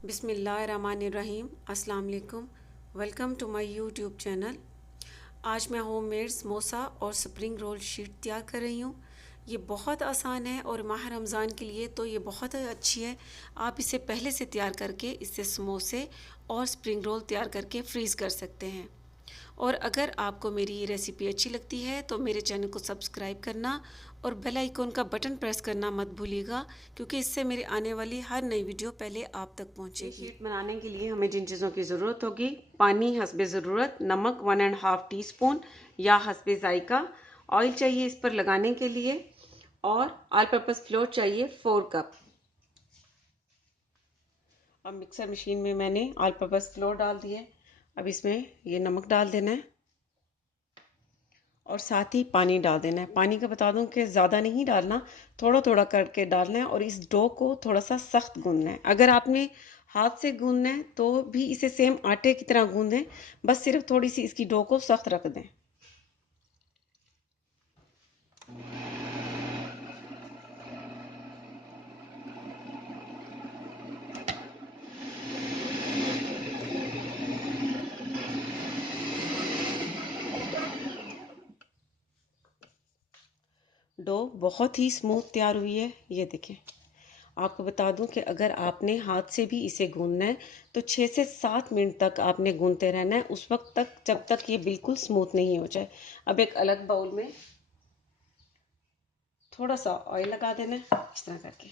बिस्मिल्लाहिर्रहमानिर्रहीम। अस्सलाम वालेकुम। Welcome to my YouTube channel. आज मैं होममेड समोसा और स्प्रिंग रोल शीट तैयार कर रही हूँ। ये बहुत आसान है और माह रमज़ान के लिए तो ये बहुत अच्छी है। आप इसे पहले से तैयार करके इससे समोसे और स्प्रिंग रोल तैयार करके फ्रीज़ कर सकते हैं। और अगर आपको मेरी ये रेसिपी अच्छी लगती है तो मेरे चैनल को सब्सक्राइब करना और बेल आइकॉन का बटन प्रेस करना मत भूलिएगा, क्योंकि इससे मेरी आने वाली हर नई वीडियो पहले आप तक पहुंचेगी। शीट बनाने के लिए हमें जिन चीज़ों की ज़रूरत होगी: पानी हस्बे ज़रूरत, नमक 1.5 टीस्पून या हस्बे जायका, ऑयल चाहिए इस पर लगाने के लिए, और ऑल पर्पज़ फ्लोर चाहिए 4 कप। अब मिक्सर मशीन में मैंने ऑल पर्पज़ फ्लोर डाल दिए। अब इसमें ये नमक डाल देना है और साथ ही पानी डाल देना है। पानी का बता दूं कि ज़्यादा नहीं डालना, थोड़ा थोड़ा करके डालना है और इस डो को थोड़ा सा सख्त गूंदना है। अगर आपने हाथ से गूंदना है तो भी इसे सेम आटे की तरह गूंदें, बस सिर्फ थोड़ी सी इसकी डो को सख्त रख दें। डो बहुत ही स्मूथ तैयार हुई है, ये देखें। आपको बता दूं कि अगर आपने हाथ से भी इसे गूंदना है तो 6 से 7 मिनट तक आपने गूंदते रहना है, उस वक्त तक जब तक ये बिल्कुल स्मूथ नहीं हो जाए। अब एक अलग बाउल में थोड़ा सा ऑयल लगा देना है इस तरह करके,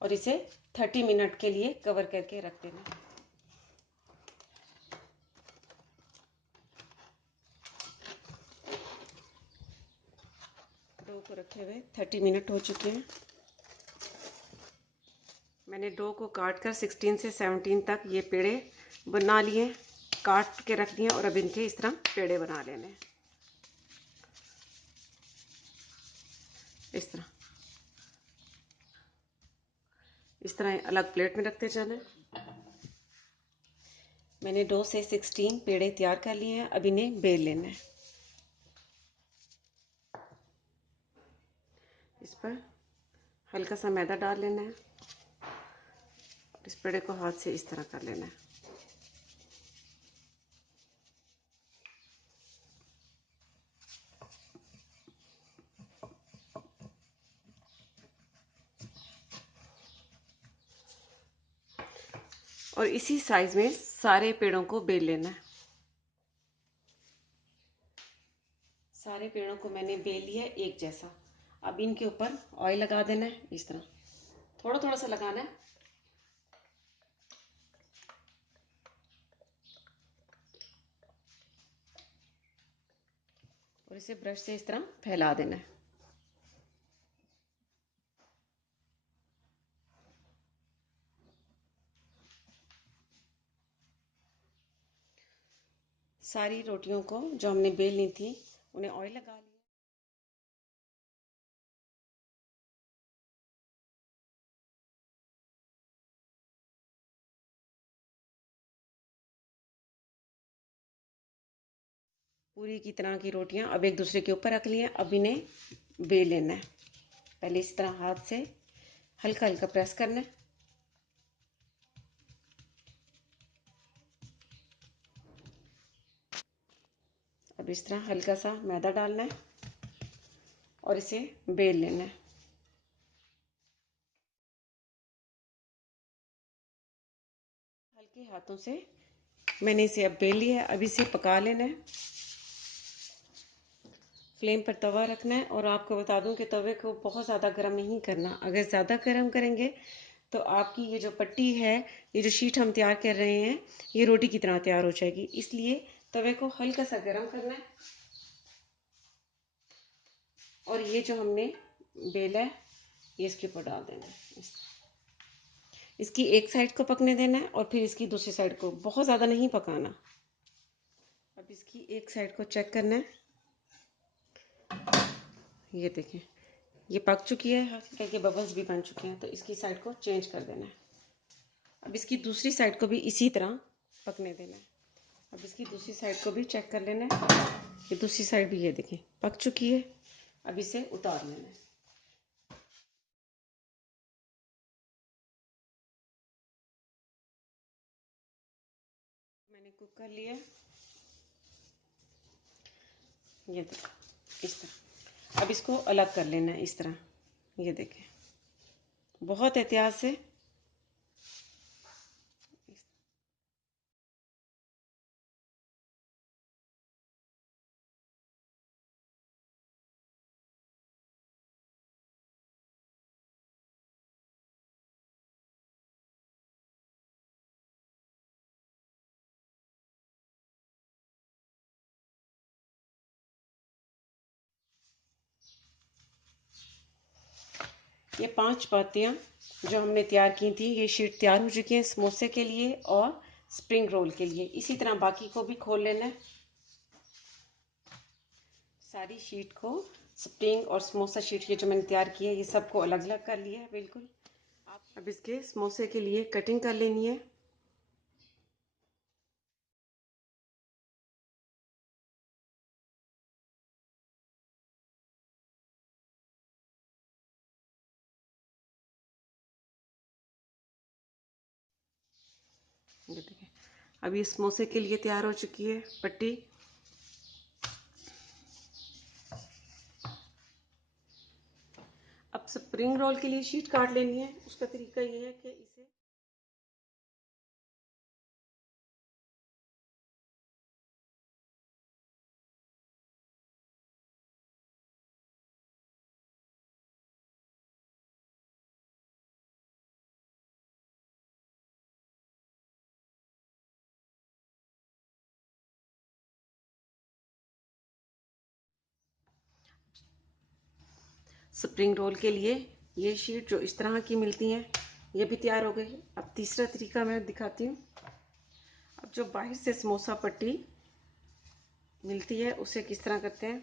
और इसे 30 मिनट के लिए कवर करके रख देना। डो को रखे हुए 30 मिनट हो चुके हैं। मैंने डो को काट कर 16 से 17 तक ये पेड़े बना लिए, काट के रख दिए, और अब इनके इस तरह पेड़े बना लेने। इस तरह अलग प्लेट में रखते जाना। मैंने डो से 16 पेड़े तैयार कर लिए हैं। अब इन्हें बेल लेना है। इस पर हल्का सा मैदा डाल लेना है और इस पेड़े को हाथ से इस तरह कर लेना है। और इसी साइज में सारे पेड़ों को बेल लेना है। सारे पेड़ों को मैंने बेल लिया एक जैसा। अब इनके ऊपर ऑयल लगा देना है इस तरह, थोड़ा थोड़ा सा लगाना है। और इसे ब्रश से इस तरह फैला देना है। सारी रोटियों को जो हमने बेल ली थी उन्हें ऑयल लगा लिया। पूरी की तरह की रोटियां अब एक दूसरे के ऊपर रख ली हैं। अब इन्हें बेल लेना है। पहले इस तरह हाथ से हल्का हल्का प्रेस करना है। अब इस तरह हल्का सा मैदा डालना है और इसे बेल लेना है। हल्के हाथों से मैंने इसे अब बेल लिया है। अब इसे पका लेना है। फ्लेम पर तवा रखना है, और आपको बता दूं कि तवे को बहुत ज़्यादा गर्म नहीं करना। अगर ज़्यादा गर्म करेंगे तो आपकी ये जो पट्टी है, ये जो शीट हम तैयार कर रहे हैं, ये रोटी की तरह तैयार हो जाएगी। इसलिए तवे को हल्का सा गर्म करना है और ये जो हमने बेला है ये इसके ऊपर डाल देना है। इसकी एक साइड को पकने देना है और फिर इसकी दूसरी साइड को, बहुत ज़्यादा नहीं पकाना। अब इसकी एक साइड को चेक करना है। ये देखें, ये पक चुकी है, हल्के हल्के बबल्स भी बन चुके हैं, तो इसकी साइड को चेंज कर देना है। अब इसकी दूसरी साइड को भी इसी तरह पकने देना है। अब इसकी दूसरी साइड को भी चेक कर लेना है। ये दूसरी साइड भी ये देखें पक चुकी है। अब इसे उतार लेना है। कर लिए। ये देखो इस तरह। अब इसको अलग कर लेना है इस तरह। ये देखें, बहुत एहतियात से। ये 5 चपातियाँ जो हमने तैयार की थी, ये शीट तैयार हो चुकी है समोसे के लिए और स्प्रिंग रोल के लिए। इसी तरह बाकी को भी खोल लेना है। सारी शीट को, स्प्रिंग और समोसा शीट ये जो मैंने तैयार की है, ये सबको अलग अलग कर लिया है बिल्कुल। अब इसके समोसे के लिए कटिंग कर लेनी है। ये देखिए, अब ये समोसे के लिए तैयार हो चुकी है पट्टी। अब स्प्रिंग रोल के लिए शीट काट लेनी है। उसका तरीका ये है कि इसे स्प्रिंग रोल के लिए ये शीट जो इस तरह की मिलती हैं, ये भी तैयार हो गई। अब तीसरा तरीका मैं दिखाती हूँ। अब जो बाहर से समोसा पट्टी मिलती है, उसे किस तरह करते हैं।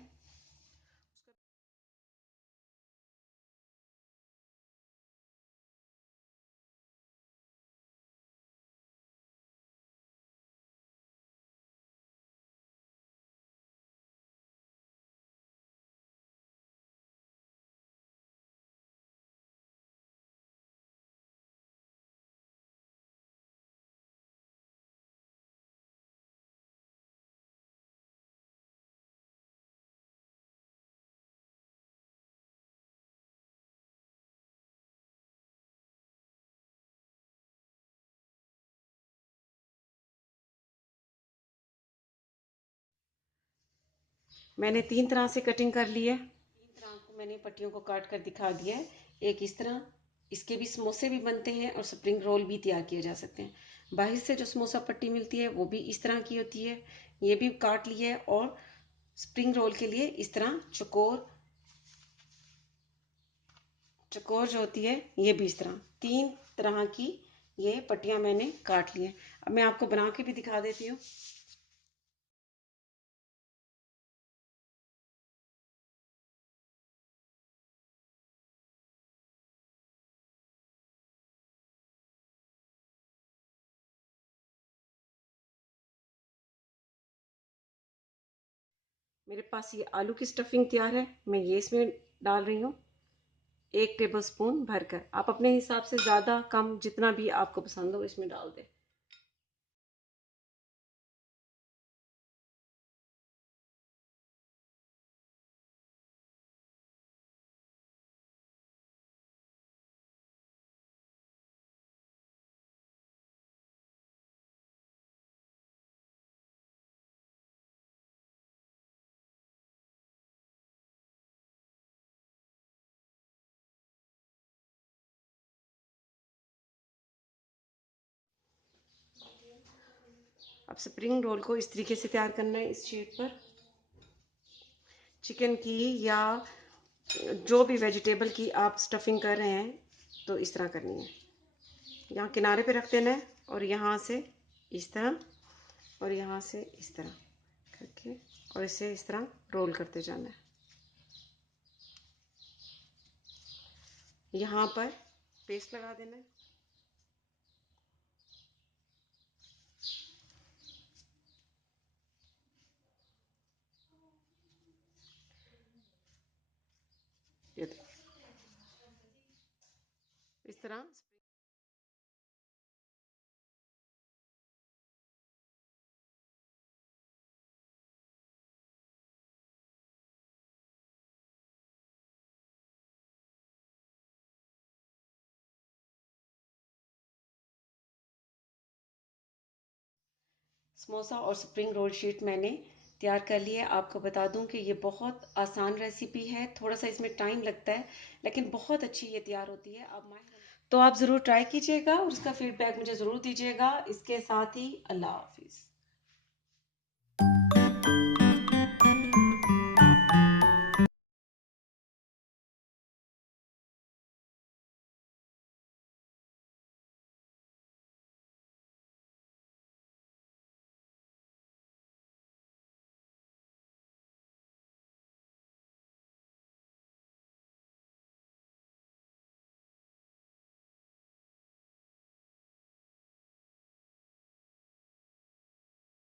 मैंने 3 तरह से कटिंग कर ली है। 3 तरह को मैंने पट्टियों को काट कर दिखा दिया है। एक इस तरह, इसके भी समोसे भी बनते हैं और स्प्रिंग रोल भी तैयार किए जा सकते हैं। बाहर से जो समोसा पट्टी मिलती है वो भी इस तरह की होती है, ये भी काट ली है। और स्प्रिंग रोल के लिए इस तरह चकोर चकोर जो होती है, ये भी इस तरह 3 तरह की ये पट्टियां मैंने काट ली हैं। अब मैं आपको बना के भी दिखा देती हूँ। मेरे पास ये आलू की स्टफिंग तैयार है, मैं ये इसमें डाल रही हूँ 1 टेबल स्पून भरकर। आप अपने हिसाब से ज़्यादा कम जितना भी आपको पसंद हो इसमें डाल दें। अब स्प्रिंग रोल को इस तरीके से तैयार करना है। इस शीट पर चिकन की या जो भी वेजिटेबल की आप स्टफिंग कर रहे हैं, तो इस तरह करनी है। यहाँ किनारे पे रख देना है और यहाँ से इस तरह और यहाँ से इस तरह करके और इसे इस तरह रोल करते जाना है। यहाँ पर पेस्ट लगा देना है। ये इस तरह समोसा और स्प्रिंग रोल शीट मैंने तैयार कर ली है। आपको बता दूं कि ये बहुत आसान रेसिपी है, थोड़ा सा इसमें टाइम लगता है लेकिन बहुत अच्छी ये तैयार होती है। आप तो आप ज़रूर ट्राई कीजिएगा और उसका फीडबैक मुझे ज़रूर दीजिएगा। इसके साथ ही अल्लाह हाफिज़।